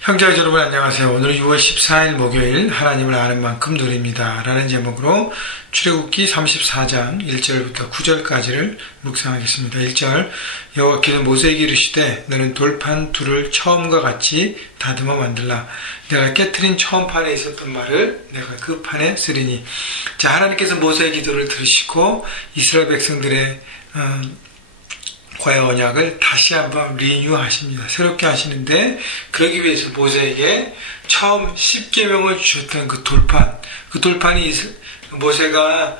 형제자 여러분 안녕하세요. 오늘은 6월 14일 목요일 하나님을 아는 만큼 누립니다 라는 제목으로 출애굽기 34장 1절부터 9절까지를 묵상하겠습니다. 1절 여호와께서 모세에게 이르시되 너는 돌판 둘을 처음과 같이 다듬어 만들라. 내가 깨트린 처음 판에 있었던 말을 내가 그 판에 쓰리니. 자, 하나님께서 모세의 기도를 들으시고 이스라엘 백성들의 과의 언약을 다시 한번 리뉴하십니다. 새롭게 하시는데, 그러기 위해서 모세에게 처음 10계명을 주셨던 그 돌판이 모세가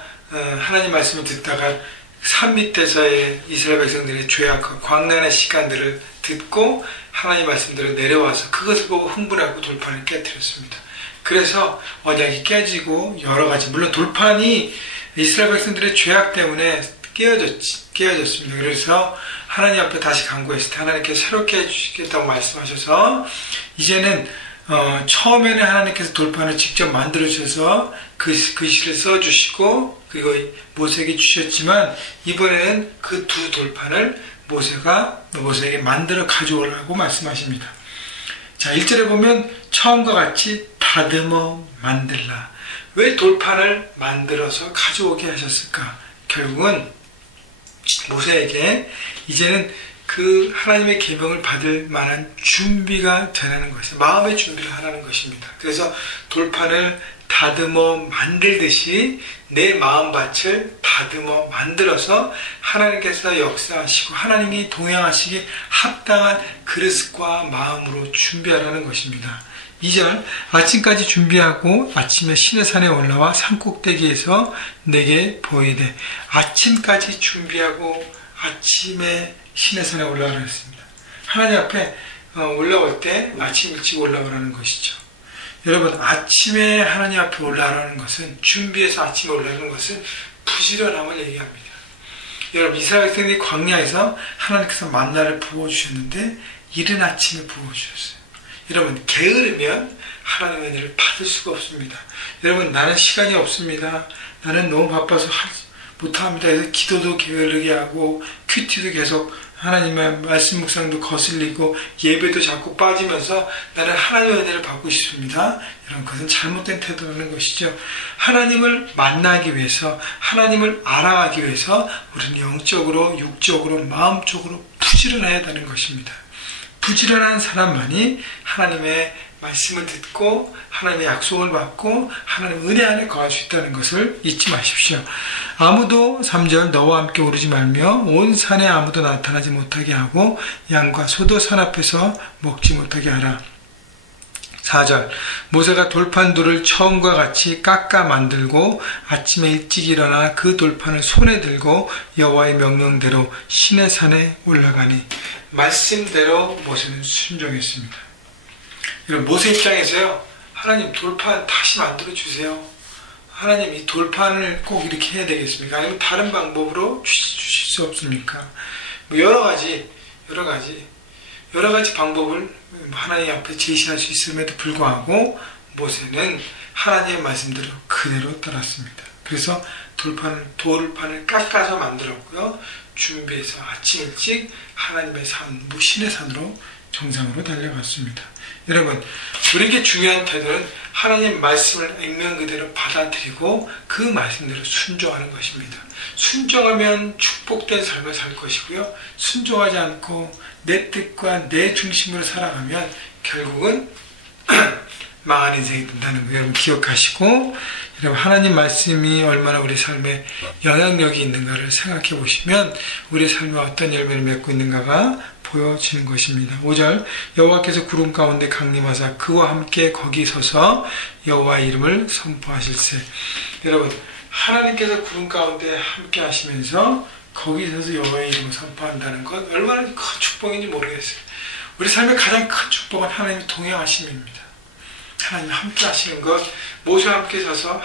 하나님 말씀을 듣다가 산 밑에서의 이스라엘 백성들의 죄악과 광란의 시간들을 듣고 하나님 말씀대로 내려와서 그것을 보고 흥분하고 돌판을 깨뜨렸습니다. 그래서 언약이 깨지고 여러 가지, 물론 돌판이 이스라엘 백성들의 죄악 때문에 깨어졌습니다. 그래서 하나님 앞에 다시 간구했을 때 하나님께서 새롭게 해주시겠다고 말씀하셔서 이제는 처음에는 하나님께서 돌판을 직접 만들어 주셔서 글씨를 써주시고 그리고 모세에게 주셨지만 이번에는 그 두 돌판을 모세에게 만들어 가져오라고 말씀하십니다. 자, 1절에 보면 처음과 같이 다듬어 만들라. 왜 돌판을 만들어서 가져오게 하셨을까? 결국은 모세에게 이제는 그 하나님의 계명을 받을 만한 준비가 되라는 것이에요. 마음의 준비를 하라는 것입니다. 그래서 돌판을 다듬어 만들듯이 내 마음밭을 다듬어 만들어서 하나님께서 역사하시고 하나님이 동행하시기 합당한 그릇과 마음으로 준비하라는 것입니다. 2절 아침까지 준비하고 아침에 시내산에 올라와 산꼭대기에서 내게 보이되. 아침까지 준비하고 아침에 시내산에 올라가라 했습니다. 하나님 앞에 올라올 때 아침 일찍 올라오라는 것이죠. 여러분, 아침에 하나님 앞에 올라가는 것은, 준비해서 아침에 올라가는 것은 부지런함을 얘기합니다. 여러분, 이스라엘 백성들이 광야에서 하나님께서 만나를 부어주셨는데 이른 아침에 부어주셨어요. 여러분, 게으르면 하나님의 은혜를 받을 수가 없습니다. 여러분, 나는 시간이 없습니다. 나는 너무 바빠서 못합니다. 그래서 기도도 게으르게 하고 큐티도 계속 하나님의 말씀 묵상도 거슬리고 예배도 자꾸 빠지면서 나는 하나님의 은혜를 받고 싶습니다. 이런 것은 잘못된 태도라는 것이죠. 하나님을 만나기 위해서, 하나님을 알아가기 위해서 우리는 영적으로, 육적으로, 마음적으로 부지런해야 되는 것입니다. 부지런한 사람만이 하나님의 말씀을 듣고 하나님의 약속을 받고 하나님의 은혜 안에 거할 수 있다는 것을 잊지 마십시오. 아무도 3절 너와 함께 오르지 말며 온 산에 아무도 나타나지 못하게 하고 양과 소도 산 앞에서 먹지 못하게 하라. 4절 모세가 돌판 둘을 처음과 같이 깎아 만들고 아침에 일찍 일어나 그 돌판을 손에 들고 여호와의 명령대로 시내산에 올라가니. 말씀대로 모세는 순종했습니다. 여러분, 모세 입장에서요, 하나님 돌판 다시 만들어 주세요. 하나님 이 돌판을 꼭 이렇게 해야 되겠습니까? 아니면 다른 방법으로 주실 수 없습니까? 여러 가지 방법을 하나님 앞에 제시할 수 있음에도 불구하고 모세는 하나님의 말씀대로 그대로 따랐습니다. 그래서 돌판을 깎아서 만들었고요. 준비해서 아침 일찍 하나님의 산, 무신의 산으로 정상으로 달려갔습니다. 여러분, 우리에게 중요한 태도는 하나님 말씀을 액면 그대로 받아들이고 그 말씀대로 순종하는 것입니다. 순종하면 축복된 삶을 살 것이고요. 순종하지 않고 내 뜻과 내 중심으로 살아가면 결국은 망한 인생이 된다는 거 여러분 기억하시고, 여러분 하나님 말씀이 얼마나 우리 삶에 영향력이 있는가를 생각해 보시면 우리 삶에 어떤 열매를 맺고 있는가가 보여지는 것입니다. 5절 여호와께서 구름 가운데 강림하사 그와 함께 거기 서서 여호와의 이름을 선포하실세. 여러분, 하나님께서 구름 가운데 함께 하시면서 거기 서서 여호와의 이름을 선포한다는 것 얼마나 큰 축복인지 모르겠어요. 우리 삶의 가장 큰 축복은 하나님이 동행하심입니다. 하나님 함께 하시는 것, 모세와 함께 서서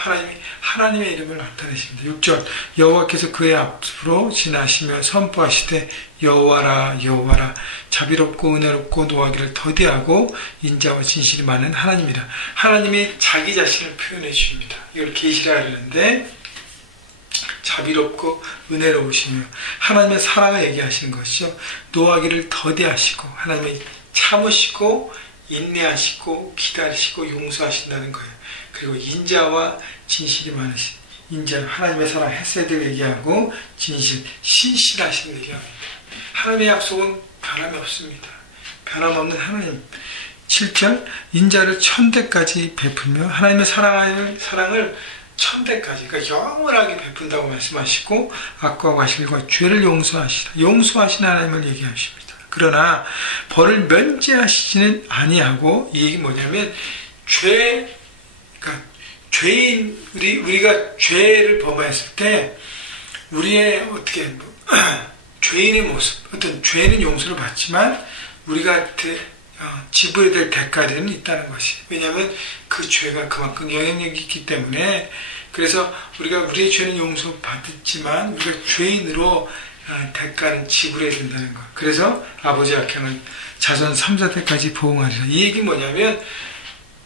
하나님의 이름을 나타내십니다. 6절 여호와께서 그의 앞으로 지나시며 선포하시되 여호와라 여호와라 자비롭고 은혜롭고 노하기를 더디하고 인자와 진실이 많은 하나님이라. 하나님이 자기 자신을 표현해 주십니다. 이걸 계시라 하는데 자비롭고 은혜로우시며 하나님의 사랑을 얘기하시는 것이죠. 노하기를 더디하시고 하나님이 참으시고 인내하시고 기다리시고 용서하신다는 거예요. 그리고 인자와 진실이 많으신 인자, 하나님의 사랑 헤세드를 얘기하고 진실, 신실하신 얘기합니다. 하나님의 약속은 변함이 없습니다. 변함없는 하나님. 7절 인자를 천대까지 베풀며 하나님의 사랑을 천대까지, 그러니까 영원하게 베푼다고 말씀하시고 악과 과실과 죄를 용서하시는 하나님을 얘기하십니다. 그러나 벌을 면제하시지는 아니하고, 이 얘기 뭐냐면 그러니까 죄인, 우리가 죄를 범했을 때 우리의 죄인의 모습, 어떤 죄는 용서를 받지만 우리가 지불해야 될 대가들은 있다는 것이, 왜냐하면 그 죄가 그만큼 영향력이 있기 때문에. 그래서 우리가 우리의 죄는 용서받았지만 우리가 죄인으로 대가는 지불해야 된다는 것. 그래서 아버지 악행은 자손 3, 4대까지 보응하리라. 이 얘기 뭐냐면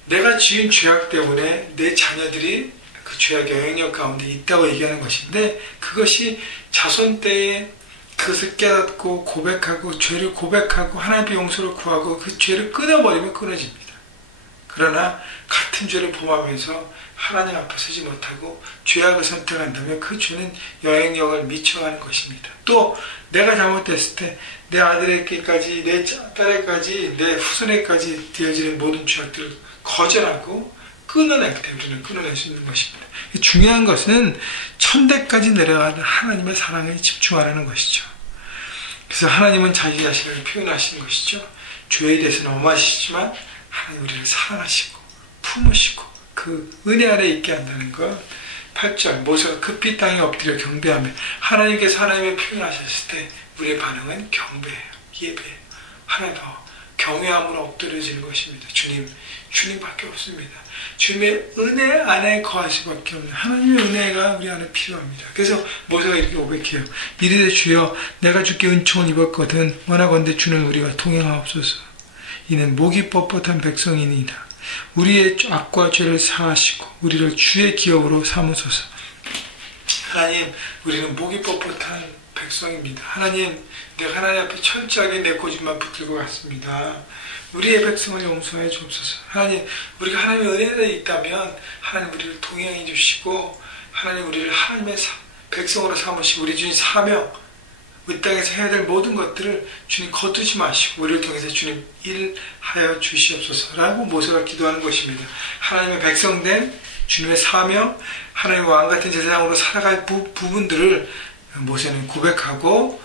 내가 지은 죄악 때문에 내 자녀들이 그 죄악의 영향력 가운데 있다고 얘기하는 것인데, 그것이 자손 때에 그것을 깨닫고 고백하고 죄를 고백하고 하나님의 용서를 구하고 그 죄를 끊어버리면 끊어집니다. 그러나 같은 죄를 범하면서 하나님 앞에 서지 못하고 죄악을 선택한다면 그 죄는 영향력을 미쳐가는 것입니다. 또 내가 잘못됐을 때 내 아들에게까지, 내 딸에게까지, 내 후손에게까지 되어지는 모든 죄악들을 거절하고 끊어낼 때 우리는 끊어낼 수 있는 것입니다. 중요한 것은 천대까지 내려가는 하나님의 사랑에 집중하라는 것이죠. 그래서 하나님은 자기 자신을 표현하시는 것이죠. 죄에 대해서는 엄하시지만 하나님 우리를 사랑하시고 품으시고 그 은혜 아래 있게 한다는 것. 8절 모세가 급히 땅에 엎드려 경배하며 하나님께서 하나님을 표현하셨을 때 우리의 반응은 경배예요. 예배예요. 하나님 더 경외함으로 엎드려지는 것입니다. 주님밖에 없습니다. 주님의 은혜 안에 거할 수밖에 없는 하나님의 은혜가 우리 안에 필요합니다. 그래서 모세가 이렇게 고백해요. 이르되 주여 내가 주께 은총을 입었거든 원하건대 주는 우리와 동행하옵소서. 이는 목이 뻣뻣한 백성이니이다. 우리의 악과 죄를 사하시고 우리를 주의 기업으로 삼으소서. 하나님, 우리는 목이 뻣뻣한 백성입니다. 하나님, 내가 하나님 앞에 철저하게 내 고집만 붙들고 갔습니다. 우리의 백성을 용서해 주옵소서. 하나님, 우리가 하나님의 은혜에 있다면 하나님 우리를 동행해 주시고 하나님 우리를 하나님의 백성으로 삼으시고 우리 주님 사명, 이 땅에서 해야 될 모든 것들을 주님 거두지 마시고 우리를 통해서 주님 일하여 주시옵소서라고 모세가 기도하는 것입니다. 하나님의 백성된 주님의 사명, 하나님의 왕같은 제사장으로 살아갈 부분들을 모세는 고백하고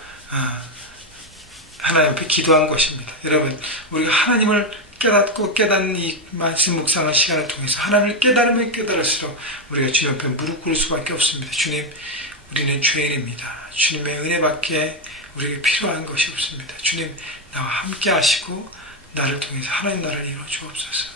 하나님 앞에 기도한 것입니다. 여러분, 우리가 하나님을 깨닫고 깨닫는 이 말씀 묵상의 시간을 통해서 하나님을 깨달으면 깨달을수록 우리가 주님 앞에 무릎 꿇을 수밖에 없습니다. 주님, 우리는 죄인입니다. 주님의 은혜밖에 우리에게 필요한 것이 없습니다. 주님, 나와 함께 하시고 나를 통해서 하나님 나라를 이루어 주옵소서.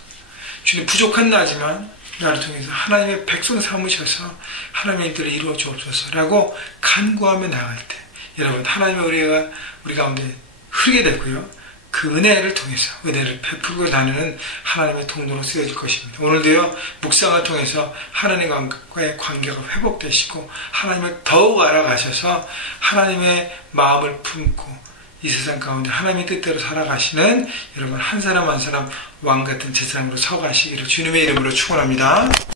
주님, 부족한 나지만 나를 통해서 하나님의 백성 삼으셔서 하나님의 일들을 이루어 주옵소서라고 간구하며 나갈 때 여러분, 하나님의 은혜가 우리 가운데 흐르게 되고요. 그 은혜를 통해서 은혜를 베풀고 나누는 하나님의 통로로 쓰여질 것입니다. 오늘도요, 묵상을 통해서 하나님과의 관계가 회복되시고 하나님을 더욱 알아가셔서 하나님의 마음을 품고 이 세상 가운데 하나님의 뜻대로 살아가시는 여러분 한 사람 한 사람 왕같은 제사장으로 서가시기를 주님의 이름으로 축원합니다.